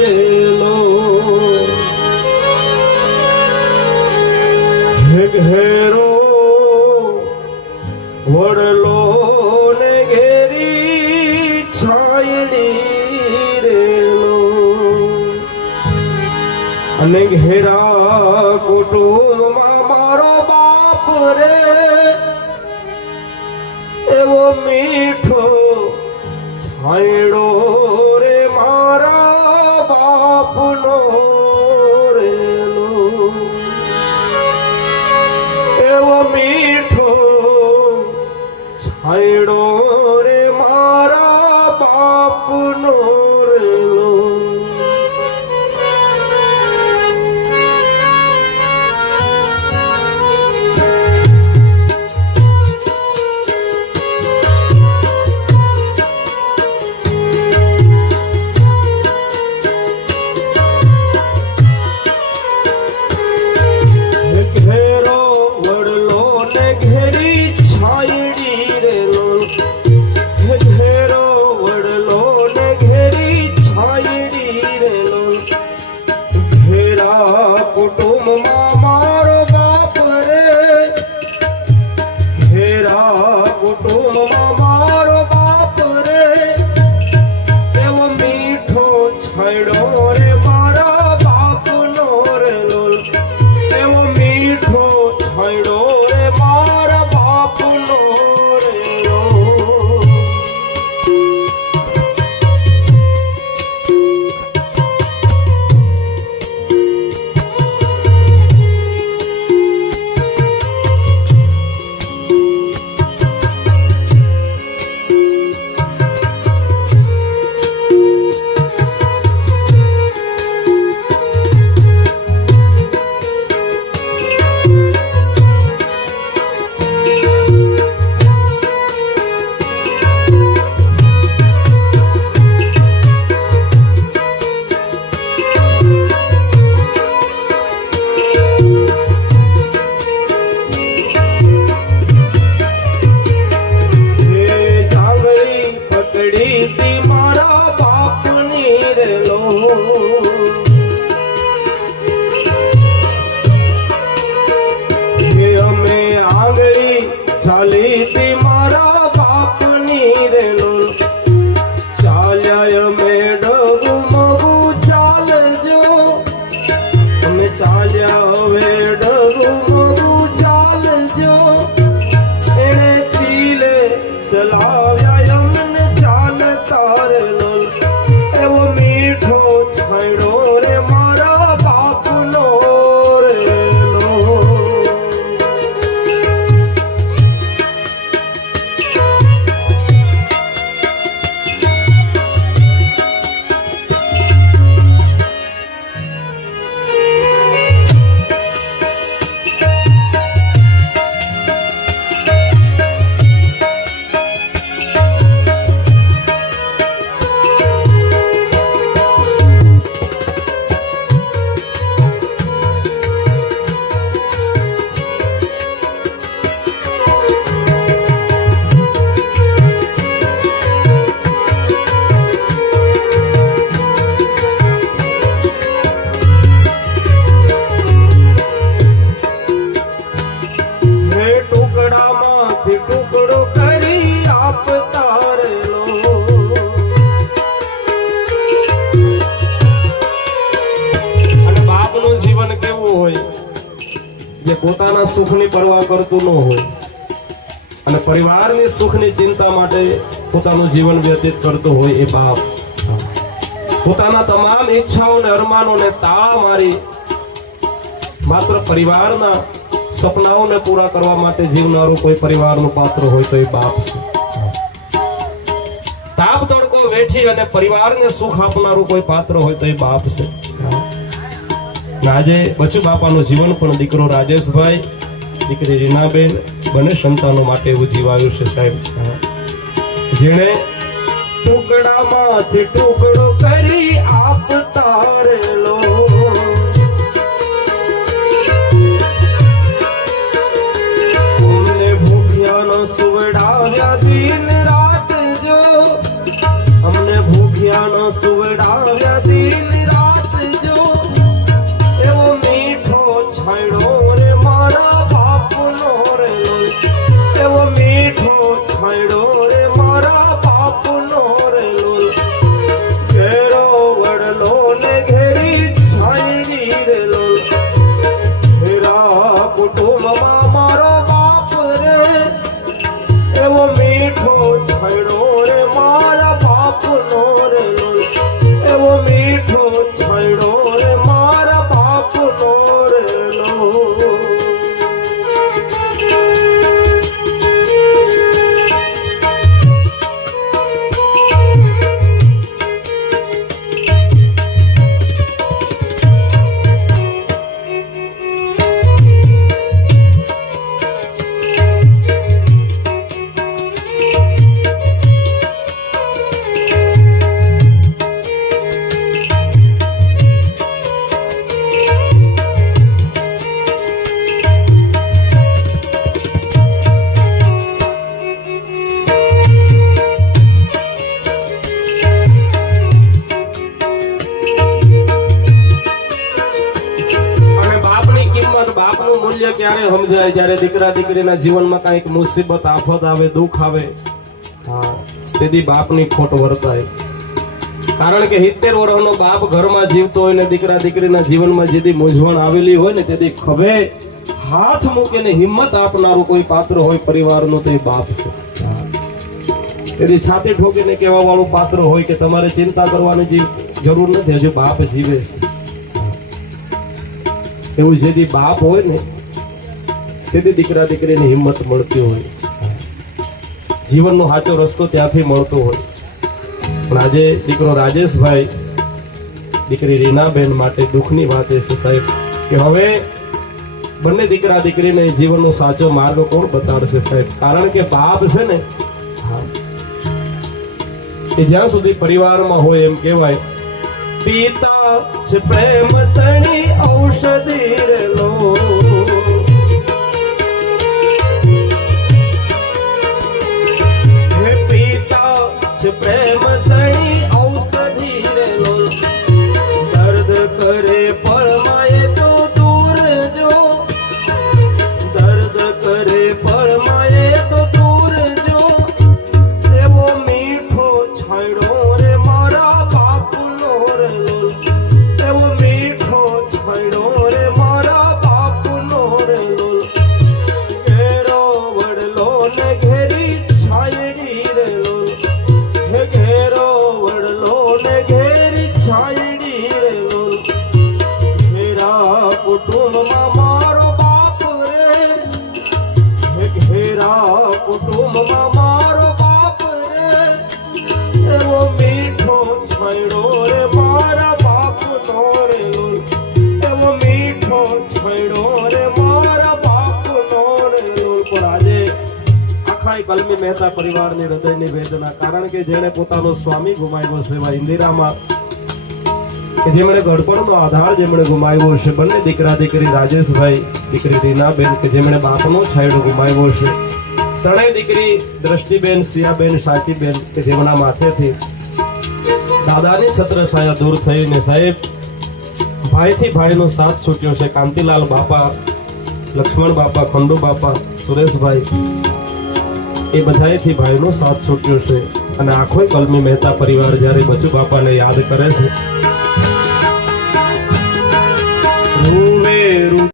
રેલો હે ઘેરો વડલો ને ઘેરી છાયડી રેલો. અને ઘેરા કુટુંબમાં મારો બાપ રે, એવો મીઠો છાંયડો બાપનો રેલો એવો મીઠો છાંયડો રે મારા બાપનો. પોતાના સુખની પરવા કરતું ન હોય અને પરિવારની સુખની ચિંતા માટે પોતાનું જીવન વ્યતીત કરતો હોય એ બાપ પોતાના તમામ ઈચ્છાઓને અરમાનોને તાળા મારી માત્ર પરિવારના સપનાઓને પૂરા કરવા માટે જીવનારું કોઈ પરિવારનું પાત્ર હોય તો એ બાપ છે. તાપ તડકો વેઠી અને પરિવારને સુખ આપનારું કોઈ પાત્ર હોય તો એ બાપ છે. આજે બચુ બાપાનું જીવન પણ દીકરો રાજેશભાઈ, દીકરી રીનાબેન બંને સંતાનો માટે એવું જીવાયું છે સાહેબ. જેણે ટુકડામાંથી ટુકડો કરી આપતા રેલો મીઠો છયડો ક્યારે સમજાય? જ્યારે દીકરા દીકરીના જીવનમાં કાંઈક મુસીબત, આફત આવે, દુઃખ આવે તેથી બાપની ખોટ વર્તાય. કારણ કે સિત્તેર વર્ષનો બાપ ઘરમાં જીવતો હોય ને દીકરા દીકરીના જીવનમાં જેથી મૂંઝવણ આવેલી હોય ને તેથી ખભે હાથ મૂકીને હિંમત આપનારું કોઈ પાત્ર હોય પરિવારનું તે બાપ છે. તેથી છાતી ઠોકીને કહેવા વાળું પાત્ર હોય કે તમારે ચિંતા કરવાની જે જરૂર નથી, હજુ બાપ જીવે છે. એવું જેથી બાપ હોય ને તેથી દીકરા દીકરીની હિંમત મળતી હોય. જીવનનો સાચો રસ્તો ત્યાંથી મળતો હોય. પણ આજે દીકરો રાજેશભાઈ, દીકરી રીનાબેન માટે દુઃખની વાત એ છે સાહેબ, કે હવે બંને દીકરા દીકરીને જીવનનો સાચો માર્ગ કોણ બતાડશે સાહેબ? કારણ કે બાપ છે ને એ જ્યાં સુધી પરિવારમાં હોય એમ કહેવાય, પિતા છે પ્રેમ તણી ઔષધિ લો કલમી મહેતા પરિવારની હૃદયની વેદના. કારણ કે જેણે પોતાનો સ્વામી ગુમાવ્યો છે, એવા ઇન્દિરામાં કે જેમણે ઘડપણનો આધાર જેમણે ગુમાવ્યો છે, બંને દીકરા દીકરી રાજેશભાઈ, દીકરી રીનાબેન કે જેમણે બાપનો છાયડો ગુમાવ્યો છે. ત્રણેય દીકરી દ્રષ્ટિબેન, સિયાબેન શાકીબેન કે જેમના માથેથી દાદાની છત્રછાયા દૂર થઈને સાહેબ, ભાઈથી ભાઈનો સાથ છૂટ્યો છે. કાંતિલાલ બાપા, લક્ષ્મણ બાપા, ખંડુ બાપા, સુરેશભાઈ એ બધાએથી ભાઈનો સાથ છૂટ્યો છે. અને આખો કલમી મહેતા પરિવાર જ્યારે બચુ બાપાને યાદ કરે છે